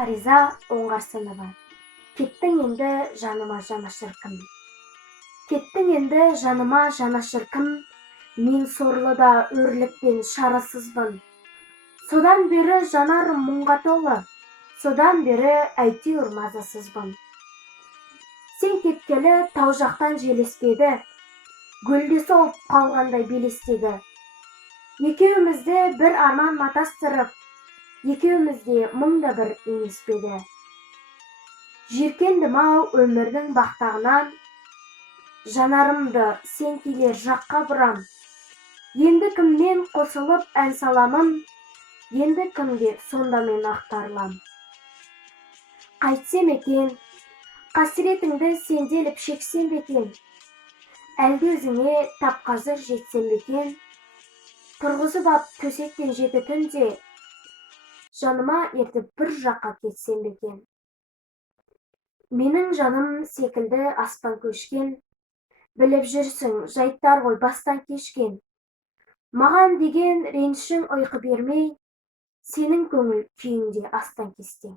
Фариза Оңғарсынова. Кеттің енді жаныма жанашыр кім? Кеттің енді жаныма жанашыр кім? Мен сорлыда өрлікпен шарасызбын. Содан бері жанарым мұңға толы, содан бері әйтеуір мазасызбын. Сен кеткелі тау жақтан желеспеді, гүлде солып қалғандай белестеді. Екеумізде бір арман матастырып, екеумізде мұңда бір емеспеді. Жиркендім-ау өмірдің бақтағынан, жанарымды сен келер жаққа бұрам. Енді кіммен қосылып ән саламын, енді кімге сонда мен ақтарылам. Қайтсем екен, қасіретіңді сенделіп шексем бекен, әлде өзіңе тап қазір жетсем бекен, тұрғызып ап төсектен жеті түнде, жаныма ертіп бір жаққа кетсем бекен. Менің жаным секілді аспан көшкен, біліп жүрсің жайттар ғой бастан кешкен. Маған деген ренішің ұйқы бермей, сенің көңіл күйіңде астан кестең.